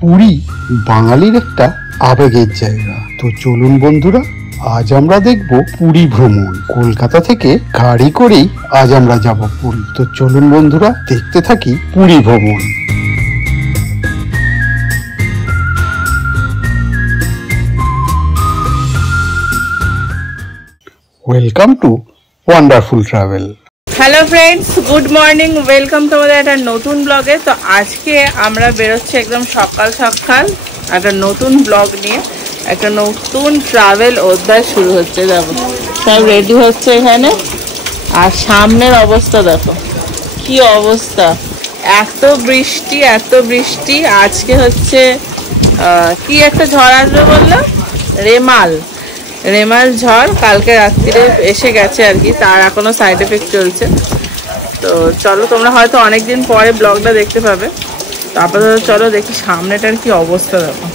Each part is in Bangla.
পুরী বাঙালির একটা আবেগের জায়গা। তো চলুন বন্ধুরা, আজ আমরা দেখব পুরী ভ্রমণ। কলকাতা থেকে গাড়ি করেই আজ আমরা যাব পুরী। তো চলুন বন্ধুরা, দেখতে থাকি পুরী ভ্রমণ। Welcome to wonderful travel. Hello friends, good morning, welcome তোমাদের একটা নতুন ব্লগে। তো আজকে আমরা বেরোচ্ছি একদম সকাল সকাল একটা নতুন ব্লগ নিয়ে। একটা নতুন ট্রাভেল অধ্যায় শুরু হচ্ছে। দেখো সব রেডি হচ্ছে এখানে, আর সামনের অবস্থা দেখো কি অবস্থা। এত বৃষ্টি আজকে হচ্ছে কি একটা ঝড় আসবে বললাম, রেমাল ঝড় কালকে রাত্রিরে এসে গেছে আর কি, তার এখনো সাইড এফেক্ট চলছে। তো চলো, তোমরা হয়তো অনেকদিন পরে ব্লগটা দেখতে পাবে। তারপরে চলো দেখি সামনেটার কি অবস্থা। দেখো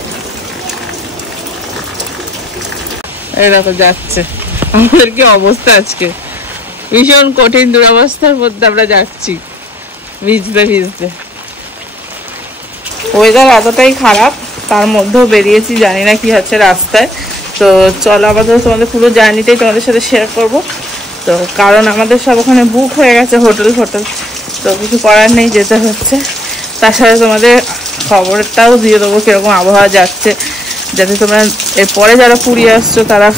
এই দেখো যাচ্ছে, আমাদের কি অবস্থা আজকে। ভীষণ কঠিন দুরবস্থার মধ্যে আমরা যাচ্ছি, ভিজতে। ওয়েদার এতটাই খারাপ, তার মধ্যেও বেরিয়েছি, জানি না কি হচ্ছে রাস্তায়। তো চলো আপাতত তোমাদের পুরো জার্নিটাই তোমাদের সাথে শেয়ার করব। তো কারণ আমাদের সব ওখানে বুক হয়ে গেছে হোটেল, তো কিছু করার নেই, যেতে হচ্ছে। তার সাথে তোমাদের খবরটাও দিয়ে দেবো কীরকম আবহাওয়া যাচ্ছে, যাতে তোমরা এরপরে যারা পুরী আসছো তারা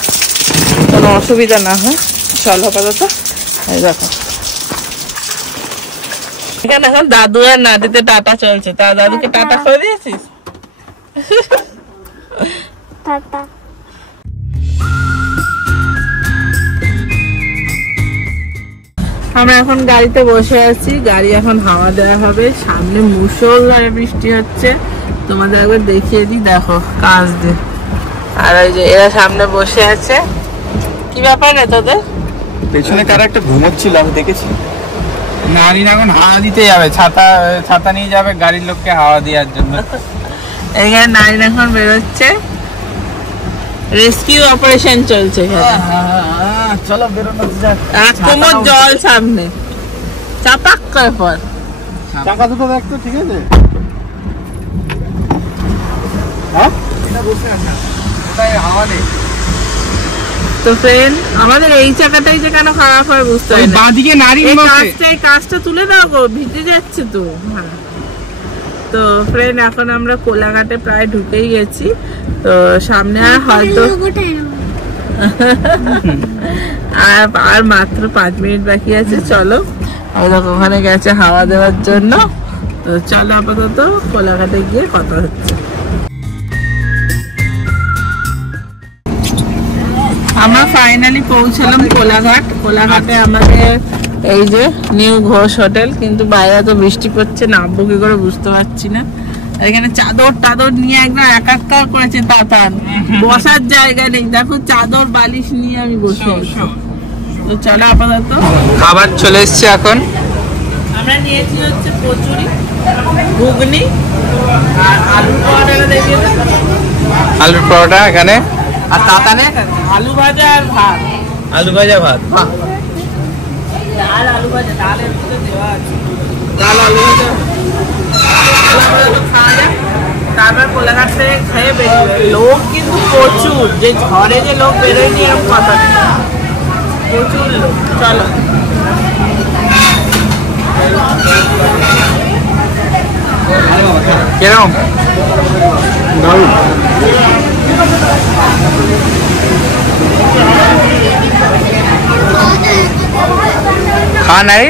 কোনো অসুবিধা না হয়। চলো আপাতত এই দেখো এখানে এখন দাদু আর নাতিতে টাটা চলছে। তা দাদুকে টাটা করে দিয়েছিস? টাটা। আমরা এখন গাড়িতে বসে আছি, গাড়ি এখন হাওয়া দেওয়া হবে। সামনে মুষলধারে বৃষ্টি হচ্ছে, তোমাদের একবার দেখিয়ে দিই। দেখো কাঁচ দিয়ে, আর ওই যে এরা সামনে বসে আছে। কি ব্যাপার রে তোদের? পেছনে কারা একটা ঘুমোচ্ছিল, আমি দেখেছি। নারীন এখন হাওয়া দিতে যাবে, ছাতা নিয়ে যাবে গাড়ির লোককে হাওয়া দেওয়ার জন্য। এখানে নারীন এখন বেরোচ্ছে, রেস্কিউ অপারেশন চলছে। চলো বেরোনো যাক। এক কোমর জল সামনে, চাপাক করে পর। চাকা দুটো দেখতো, ঠিক আছে? হ্যাঁ, এটা বসে আছে, ওটাই হাওয়া নেই। তো ফ্রেন্ড, আমাদের এই চাকাটাই যে কেন খারাপ হয় বুঝতে পারি না। বাঁদিকে নারীন বসে। এই কাজটা তুলে দাও গো, ভিজে যাচ্ছে তো। হ্যাঁ, তো ফ্রেন্ড এখন আমরা কোলাঘাটে প্রায় ঢুকেই গেছি। তো সামনে আর হয়তো আর মাত্র 5 মিনিট বাকি আছে। চলো, ওখানে গেছে হাওয়া দেওয়ার জন্য। তো চলো আপাতত কোলাঘাটে গিয়ে কথা হচ্ছে। আমরা ফাইনালি পৌঁছলাম কোলাঘাটে। আমাদের এই যে নিউ ঘোষ হোটেল, কিন্তু বাইরে তো বৃষ্টি পড়ছে, নামবো কি করে বুঝতে পারছি না। এখানে চাদর নিয়ে একদম একাকার করেছে তাতান, বসার জায়গা নেই। দেখো চাদর বালিশ নিয়ে আমি বসে আছি। তো চলো আপাতত খাবার চলে এসছে। এখন আমরা নিয়েছি হচ্ছে কচুরি, ঘুগনি আর আলুর পরোটা। দেখিয়ে আলুর পরোটা এখানে, আর তাতানে আলু ভাজা আর ভাত। আলু ভাজা ভাত। ডাল আলু ভাজা, ডালের ভিতরে দেওয়া আছে ডাল আলু ভাজা। খাওয়া যাক, তারপর কোলাঘাট থেকে খেয়ে বেরিয়ে। লোক কিন্তু প্রচুর, যে ঝড়ে যে লোক বেরোয়নি এরকম কথা নেই, প্রচুর লোক। চলো কিরকম? দারুণ। খা নারী,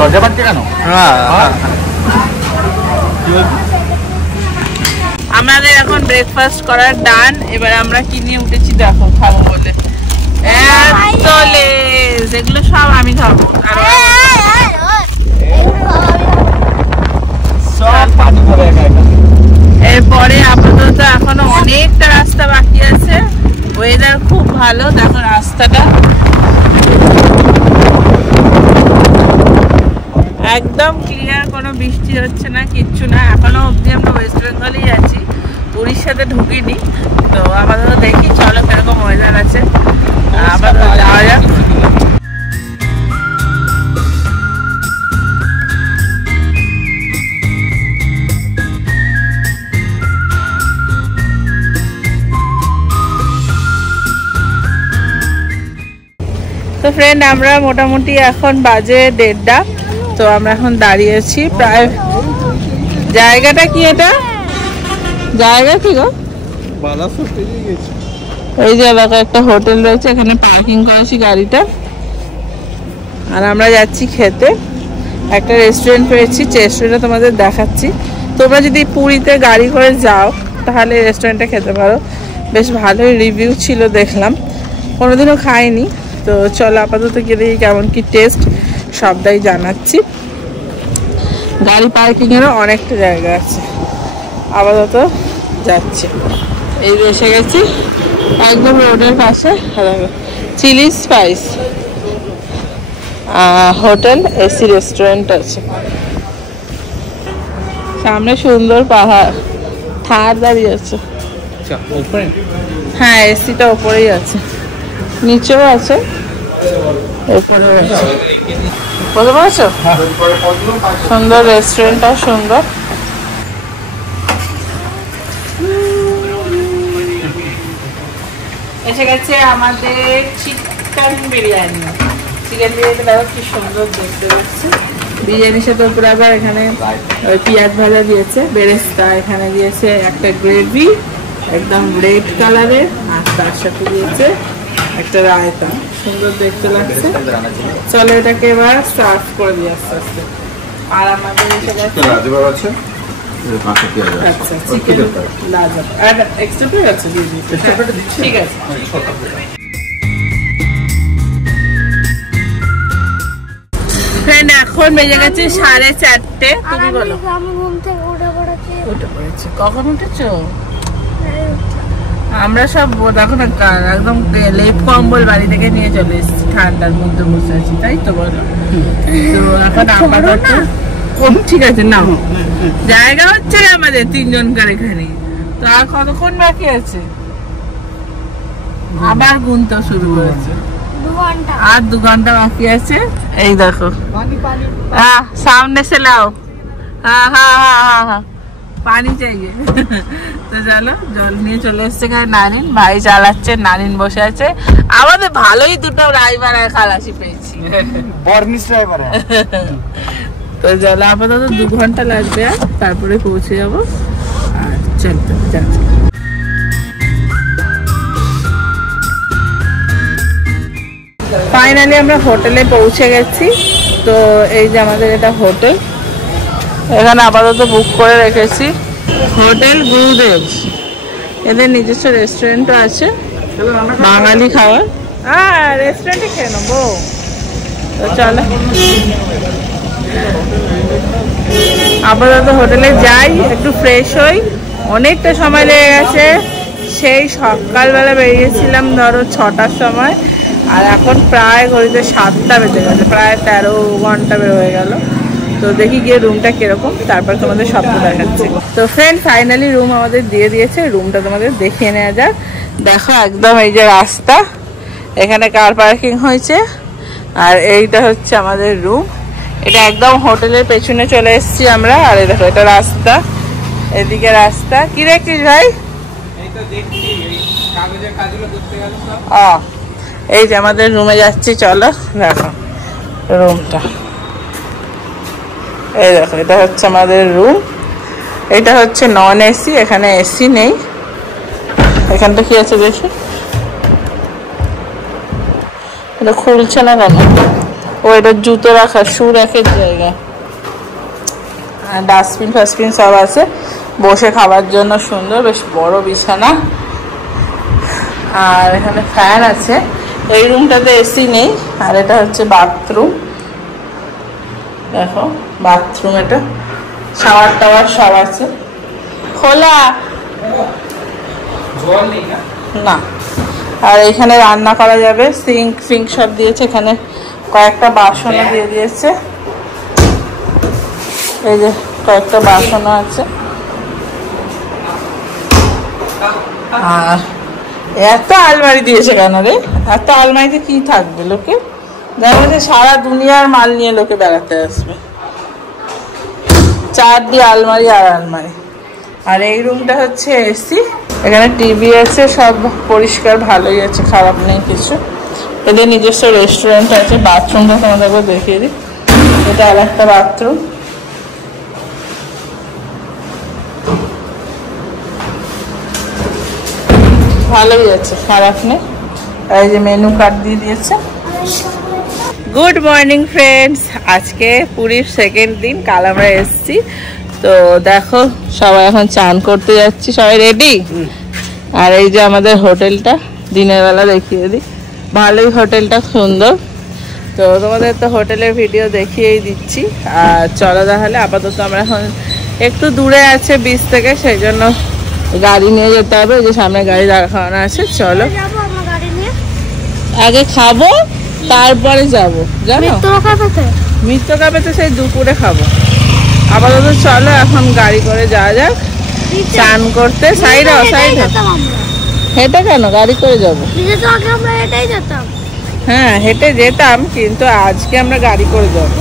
লজ্জা পাচ্ছে কেন? আমাদের এখন ব্রেকফাস্ট করার ডান। এবার আমরা কি নিয়ে উঠেছি দেখো, খাবো বলে। এত লেজ, এগুলো সব আমি খাবো। এরপরে আপাতত এখনো অনেকটা রাস্তা বাকি আছে। ওয়েদার খুব ভালো, দেখো রাস্তাটা একদম ক্লিয়ার, কোনো বৃষ্টি হচ্ছে না, কিচ্ছু না। এখনো অবধি আমরা ওয়েস্ট বেঙ্গলেই আছি, উড়িষ্যাতে ঢুকিনি। তো আপাতত দেখি, চলো কিরকম ওয়েদার আছে, আপাতত যাওয়া যাক। তো ফ্রেন্ড আমরা মোটামুটি এখন বাজে 1:30, তো আমরা এখন দাঁড়িয়েছি প্রায়। জায়গাটা কি, এটা জায়গা কি গো? এই যে এলাকায় একটা হোটেল রয়েছে, এখানে পার্কিং করেছি গাড়িটা, আর আমরা যাচ্ছি খেতে। একটা রেস্টুরেন্ট পেয়েছি, রেস্টুরেন্টটা তোমাদের দেখাচ্ছি। তোমরা যদি পুরীতে গাড়ি করে যাও তাহলে রেস্টুরেন্টে খেতে পারো, বেশ ভালোই রিভিউ ছিল দেখলাম, কোনোদিনও খাইনি। তো চলো আপাতত গেলে কেমন কি টেস্ট সবটাই জানাচ্ছি। গাড়ি পার্কিংয়েরও অনেকটা জায়গা আছে। আপাতত যাচ্ছি, এই এসে গেছি একদম রোডের পাশে। Chilli spice hotel AC restaurant আছে, সামনে সুন্দর পাহাড়, থার দাঁড়িয়ে আছে। হ্যাঁ, এসিটা ওপরেই আছে, নিচেও আছে, ওপরেও আছে। বুঝতে পারছো? সুন্দর রেস্টুরেন্টটাও সুন্দর। এসে গেছে আমাদের চিকেন বিরিয়ানি। চিকেন বিরিয়ানিটা দেখো কি সুন্দর দেখতে পাচ্ছি। বিরিয়ানির সাথে উপরে আবার এখানে পেঁয়াজ ভাজা দিয়েছে, বেরেস্তা এখানে দিয়েছে, একটা গ্রেভি একদম রেড কালারের, আর তার সাথে দিয়েছে একটা রায়তা। সুন্দর দেখতে লাগছে। চলো এটাকে এবার সার্ভ করে দিই আস্তে আস্তে। আর আমাদের এসে গেছে আচ্ছা চিকেন লাজা, আর এক্সট্রা প্লেট আছে, ঠিক আছে। ফ্রেন্ড এখন বেজে গেছে 4:30। তুমি বলো। উঠে পড়েছি। কখন উঠেছো? আমরা সব দেখো না একদম লেপ কম্বল বাড়ি থেকে নিয়ে চলে এসেছি, ঠান্ডার মধ্যে বসে আছি, তাই তো বলো। তো এখন আপাতত ঠিক আছে না, জায়গা হচ্ছে আমাদের 3 জনকার এখানে। তো আর কতক্ষণ বাকি আছে? আবার গুনতে শুরু করেছে, আর 2 ঘন্টা বাকি আছে। এই দেখো সামনে সে লাও, হ্যাঁ হ্যাঁ হ্যাঁ হ্যাঁ হ্যাঁ পানি চাইয়ে। তো চলো, জল নিয়ে চলে এসছে এখানে নানিন, ভাই চালাচ্ছে, নানিন বসে আছে। আমাদের ভালোই দুটো ড্রাইভার আর খালাসি পেয়েছি, তো চলো আপাতত 2 ঘন্টা লাগবে, আর তারপরে পৌঁছে যাবো। আর চলতে যাচ্ছি। ফাইনালি আমরা হোটেলে পৌঁছে গেছি। তো এই যে আমাদের এটা হোটেল, এখানে আপাতত বুক করে রেখেছি, হোটেল গুরুদেব। এদের নিজস্ব রেস্টুরেন্টও আছে, বাঙালি খাবার। রেস্টুরেন্টে খেয়ে নেবো। তো চলো আপাতত হোটেলে যাই, একটু ফ্রেশ হই। অনেকটা সময় লেগে গেছে, সেই সকালবেলা বেরিয়েছিলাম ধরো 6টার সময়, আর এখন প্রায় ঘড়িতে 7টা বেজে গেছে, প্রায় 13 ঘন্টা বের হয়ে গেল। তো দেখি গিয়ে রুমটা কিরকম, তারপর তোমাদের সবটা দেখাচ্ছি। তো ফ্রেন্ড ফাইনালি রুম আমাদের দিয়ে দিয়েছে, রুমটা তোমাদের দেখিয়ে নেওয়া যাক। দেখো একদম এই যে রাস্তা, এখানে কার পার্কিং হয়েছে, আর এইটা হচ্ছে আমাদের রুম। এটা একদম হোটেলের পেছনে চলে এসেছি আমরা। আর এই দেখো এটা রাস্তা, এদিকে রাস্তা। কি দেখছিস ভাই? এই যে আমাদের রুমে যাচ্ছি, চলো দেখো রুমটা। এই দেখো এটা হচ্ছে আমাদের রুম। এটা হচ্ছে নন এসি, এখানে এসি নেই। এখানটা কি আছে দেখি, এটা খুলছে না কেন? ও এটা জুতো রাখা, শু রাখার জায়গা, আর ডাস্টবিন ফাস্টবিন সব আছে, বসে খাবার জন্য সুন্দর, বেশ বড় বিছানা, আর এখানে ফ্যান আছে। এই রুমটাতে এসি নেই। আর এটা হচ্ছে বাথরুম, দেখো বাথরুম, এটা শাওয়ার টাওয়ার সব আছে, খোলা না। আর এখানে রান্না করা যাবে, সিঙ্ক ফিঙ্ক সব দিয়েছে, এখানে কয়েকটা বাসনও দিয়ে দিয়েছে। এই যে কয়েকটা বাসনও আছে। আর এত আলমারি দিয়েছে কেন রে? এত আলমারিতে কি থাকবে লোকে? দেখা যাচ্ছে সারা দুনিয়ার মাল নিয়ে লোকে বেড়াতে আসবে। 4 দিয়ে আলমারি আর আলমারি। আর এই রুমটা হচ্ছে এসি, এখানে টিভি আছে, সব পরিষ্কার ভালোই আছে, খারাপ নেই কিছু। এদের নিজস্ব রেস্টুরেন্ট আছে। বাথরুমটা তোমাদের একবার দেখিয়ে দিই। এটা আর একটা বাথরুম। ভালোই আছে, খারাপ নেই। এই যে মেনু কার্ড দিয়ে দিয়েছে। গুড মর্নিং ফ্রেন্ডস, আজকে পুরীর সেকেন্ড দিন। কাল আমরা এসেছি। তো দেখো সবাই এখন চান করতে যাচ্ছি। সবাই রেডি? আর এই যে আমাদের হোটেলটা, দিনের বেলা দেখিয়ে দিই। ভালোই হোটেলটা সুন্দর। তো তোমাদের তো হোটেলের ভিডিও দেখিয়েই দিচ্ছি। আর চলো তাহলে, আপাতত আমরা এখন একটু দূরে আছে বিচ থেকে, সেই জন্য গাড়ি নিয়ে যেতে হবে। যে সামনে গাড়ি দাঁড় করানো আছে। চলো আগে খাবো, তারপরে যাবো। জানো মিত্র কাপেতে সেই দুপুরে খাবো। আপাতত চলো এখন গাড়ি করে যাওয়া যাক চান করতে। সাইড হেঁটে কেন, গাড়ি করে যাবো। হ্যাঁ হেঁটে যেতাম, কিন্তু আজকে আমরা গাড়ি করে যাবো।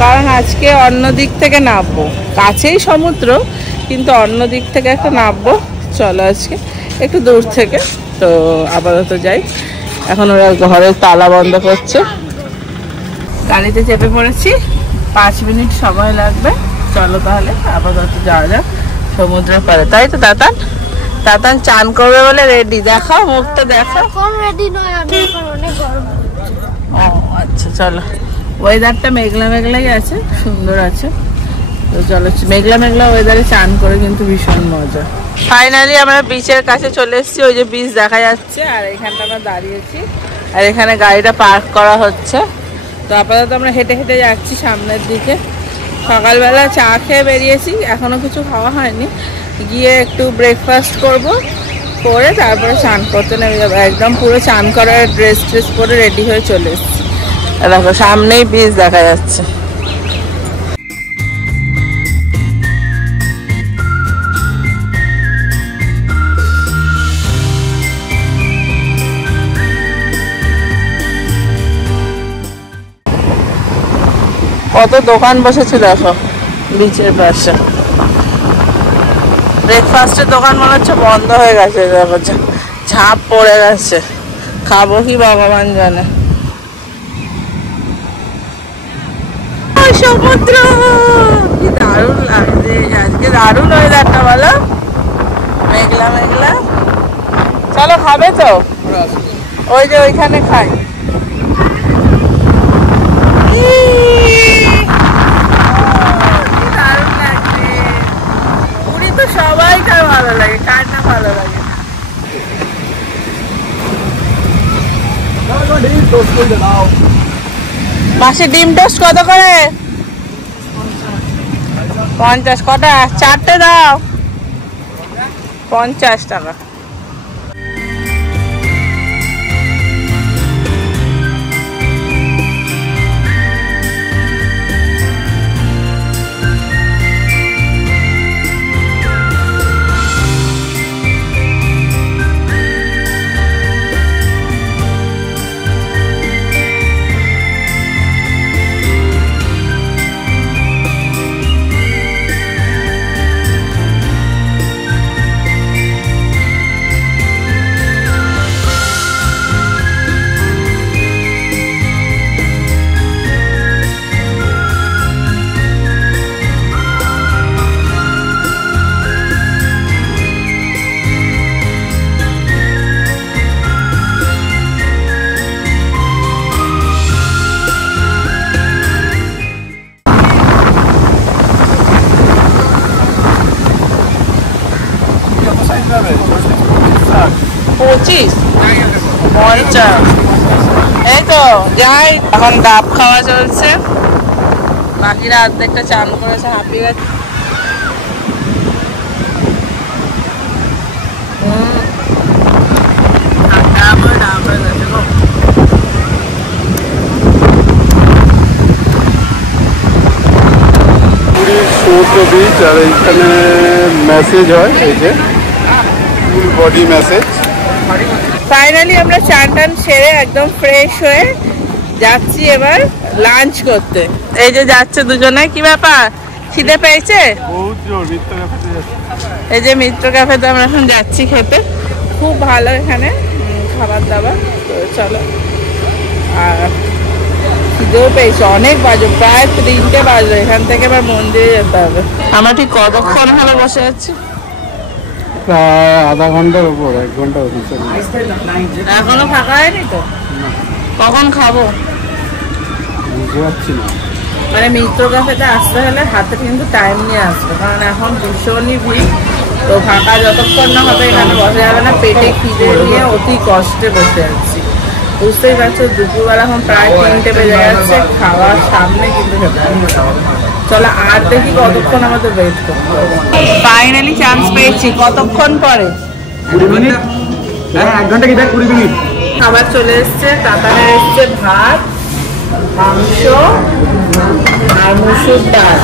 কারণ আজকে অন্য দিক থেকে নামবো। কাছেই সমুদ্র, কিন্তু অন্য দিক থেকে একটা নামবো। চলো আজকে একটু দূর থেকে। তো আপাতত যাই। এখন ওরা ঘরের তালা বন্ধ করছে। গাড়িতে চেপে পড়েছি, 5 মিনিট সময় লাগবে। চলো তাহলে আপাতত যাওয়া যাক সমুদ্রের পাড়ে। তাই তো তাতান? তাতান চান করবে বলে রেডি। দেখাও মুখটা, দেখাও। ও আচ্ছা, চলো। ওয়েদারটা মেঘলা মেঘলাই আছে, সুন্দর আছে। তো চলো, মেঘলা মেঘলা ওয়েদারে চান করে কিন্তু ভীষণ মজা। ফাইনালি আমরা বিচের কাছে চলে এসেছি। ওই যে বিচ দেখা যাচ্ছে, আর এখানটা আমরা দাঁড়িয়েছি। আর এখানে গাড়িটা পার্ক করা হচ্ছে। তো আপাতত আমরা হেঁটে হেঁটে যাচ্ছি সামনের দিকে। সকালবেলা চা খেয়ে বেরিয়েছি, এখনো কিছু খাওয়া হয়নি। গিয়ে একটু ব্রেকফাস্ট করব, করে তারপরে চান করতে নেমে যাবো। একদম পুরো চান করার ড্রেস ট্রেস পরে রেডি হয়ে চলে এসেছি। দেখো সামনেই বিচ দেখা যাচ্ছে। কত দোকান বসেছে দেখো বিচের পাশে। ব্রেকফাস্টের দোকান মনে হচ্ছে বন্ধ হয়ে গেছে। দেখো ঝাঁপ পড়ে গেছে। খাবো কি ভগবান জানে। সমুদ্র কি দারুণ লাগছে আজকে। দারুণ ওয়েদারটা বলো, মেঘলা মেঘলা। চলো খাবে তো? ওই যে ওইখানে খাই। সবাইকার ভালো লাগে, কার না ভালো লাগে। মাসে ডিম টোস্ট কত করে? 50। কটা? 4টে দাও। 50 টাকা। এই তো যাই। এখন ডাব খাওয়া চলছে। বাকিরা অর্ধেকটা চান করেছে, হাঁপিয়ে গেছে। পুরীর সমুদ্র বিচ, আর এইখানে ম্যাসেজ হয়, এই যে ফুল বডি ম্যাসেজ। ফাইনালি আমরা চান টান সেরে একদম ফ্রেশ হয়ে যাচ্ছি এবার লাঞ্চ করতে। এই যে যাচ্ছে দুজনে। কি ব্যাপার, খিদে পেয়েছে? বহুত জোর। মিত্র ক্যাফেতে যাচ্ছি। এই যে মিত্র ক্যাফেতে আমরা এখন যাচ্ছি খেতে। খুব ভালো এখানে খাবার দাবার। তো তো চলো। আর খিদেও পেয়েছে, অনেক বাজে, প্রায় 3টে বাজলো। এখান থেকে এবার মন্দিরে যেতে হবে। আমরা ঠিক কতক্ষণ হলো বসে আছি? প্রায় আধা ঘন্টার উপর, 1 ঘন্টা হচ্ছে। এখনো ফাঁকা হয়নি তো? কখন খাবো বুঝতে পারছি না। মানে মিত্র ক্যাফেতে আসতে হলে হাতে কিন্তু টাইম নিয়ে আসবে, কারণ এখন ভীষণই ভিড়। তো ফাঁকা যতক্ষণ না হবে এখানে বসে যাবে না। পেটে খিদে নিয়ে অতি কষ্টে বসে আছি, বুঝতেই পারছো। দুপুরবেলা এখন প্রায় 3টে বেজে যাচ্ছে, খাওয়ার সামনে কিন্তু চলো আর দেখি কতক্ষণ আমাদের ওয়েট করতে হবে। ফাইনালি চান্স পেয়েছি। কতক্ষণ পরে? 20 মিনিট। হ্যাঁ 1 ঘন্টা কি দেখ 20 মিনিট। খাবার চলে এসছে। কাতারে এসছে ভাত, মাংস আর মুসুর ডাল।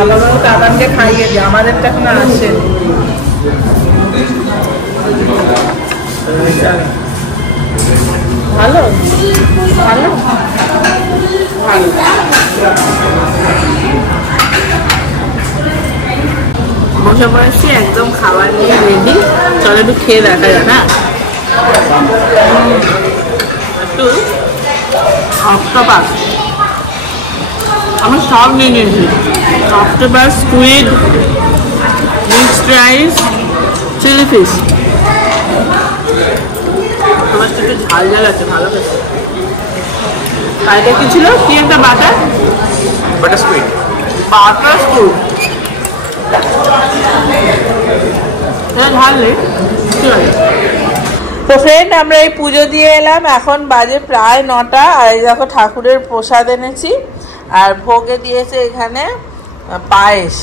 আলাদা কাতানকে খাইয়ে দিই, আমাদেরটা এখনো আসেনি। ভালো ভালো ভালো। বসে পড়েছি একদম, খাবার নিয়ে রেডি। চলো একটু খেয়ে দেখা যায় না। একটু অক্টোপাস আমি সব নিয়ে নিয়েছি। Octopus, squid, mixed rice, chilli fish. অক্টোপাসটা একটু ঝাল ঝাল আছে, ভালো খেতে। বাইরে কি ছিল? কি একটা বাটার স্কুইড। Butter squid. ঝাল নেই। তো ফ্রেন্ড, আমরা এই পুজো দিয়ে এলাম। এখন বাজে প্রায় 9টা। আর এই দেখো ঠাকুরের প্রসাদ এনেছি, আর ভোগে দিয়েছে এখানে পায়েস।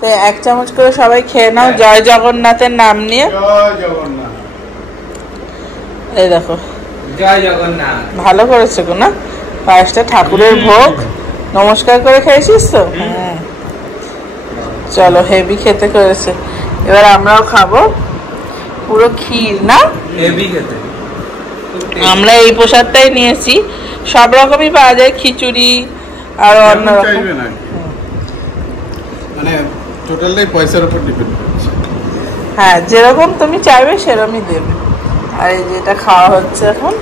তো 1 চামচ করে সবাই খেয়ে নাও জয় জগন্নাথের নাম নিয়ে। জয় জগন্নাথ। এই দেখো, জয় জগন্নাথ। ভালো করেছে গো না পায়েসটা। ঠাকুরের ভোগ নমস্কার করে খেয়েছিস তো? হ্যাঁ চলো, হেভি খেতে করেছে। এবার আমরাও খাবো। পুরো ক্ষীর না, হেভি খেতে। আমরা এই প্রসাদটাই নিয়েছি। সব রকমই পাওয়া যায়, খিচুড়ি আর অন্য রকম। চাইবেন আর কি। মানে টোটালটাই পয়সার উপর ডিপেন্ড করছে। হ্যাঁ, যেরকম তুমি চাইবে সেরকমই দেবে। আর এই যেটা খাওয়া হচ্ছে এখন,